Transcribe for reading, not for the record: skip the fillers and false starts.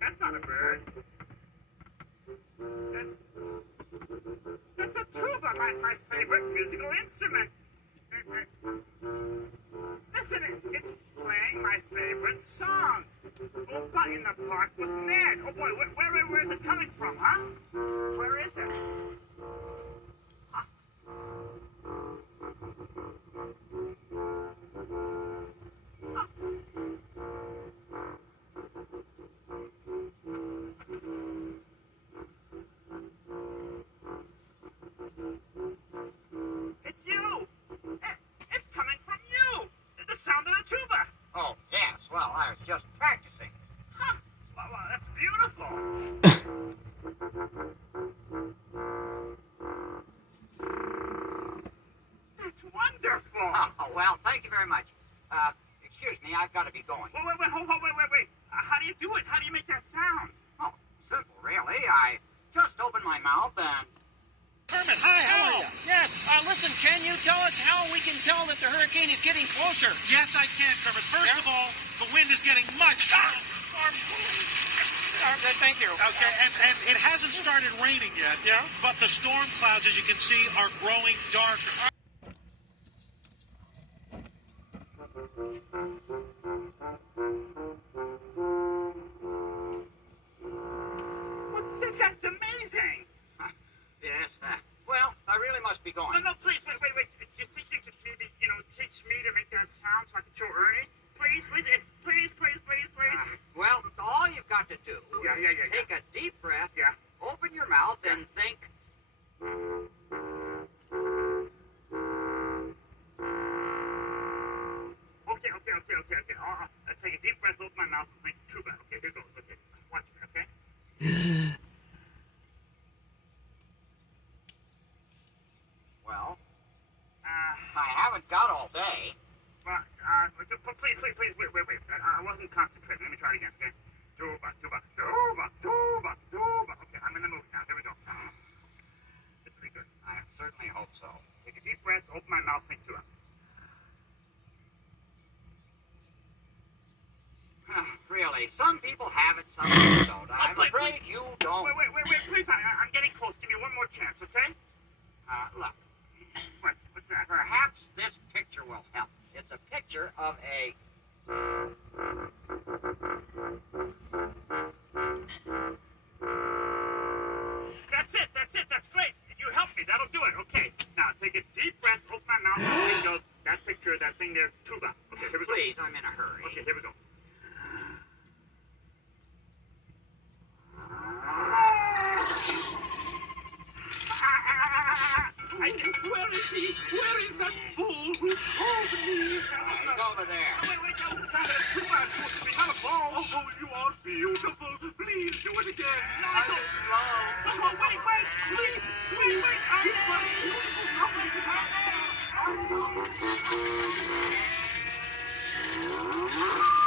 That's not a bird. That's a tuba, my favorite musical instrument. Listen, it's playing my favorite song. Opa in the Park with Ned. Oh boy, where is it coming from, huh? Where is it? Huh? Huh. It's you! It's coming from you! The sound of the tuba! Oh, yes. Well, I was just practicing. Huh. Well, that's beautiful. That's wonderful. Oh, well, thank you very much. Excuse me, I've got to be going. Wait. How do you do it? How do you make that sound? Oh, simple, really. I just open my mouth and... Kermit, hi, how are you? Yes. Listen, can you tell us how we can tell that the hurricane is getting closer? Yes, I can, Kermit. First of all, the wind is getting much. Thank you. Okay, and it hasn't started raining yet. Yeah? But the storm clouds, as you can see, are growing darker. That's amazing. Yes, well, I really must be going. No, please, wait. Do you think you could maybe, teach me to make that sound so I can show Ernie? Please. Well, all you've got to do Yeah. is take a deep breath, Yeah. open your mouth, and think... Okay. I'll take a deep breath, open my mouth, and think tuba. Okay, here goes. Okay, watch me, okay? Well, I haven't got all day. Please, wait. I wasn't concentrating. Let me try it again, okay? Tuba. Okay, I'm in the mood now. Here we go. This will be good. I certainly hope so. Take a deep breath, open my mouth, think tuba. Really, some people have it, some people don't. I'm please, afraid you don't. Wait, please. I'm getting close. Give me one more chance, okay? Look, What's that? perhaps this picture will help. It's a picture of a... That's it. That's great. You helped me. That'll do it. Okay. Now, take a deep breath, open my mouth, and think of that picture, that thing there, tuba. Okay, here we go. Please, I'm in a hurry. Okay, here we go. Where is he? Where is that fool who told me? He's over there. Wait, that was the sound of a tuba. It's supposed to be not a ball. Oh, you are beautiful. Please do it again. No, I don't know. Oh, wait, please. Wait. I'm so beautiful.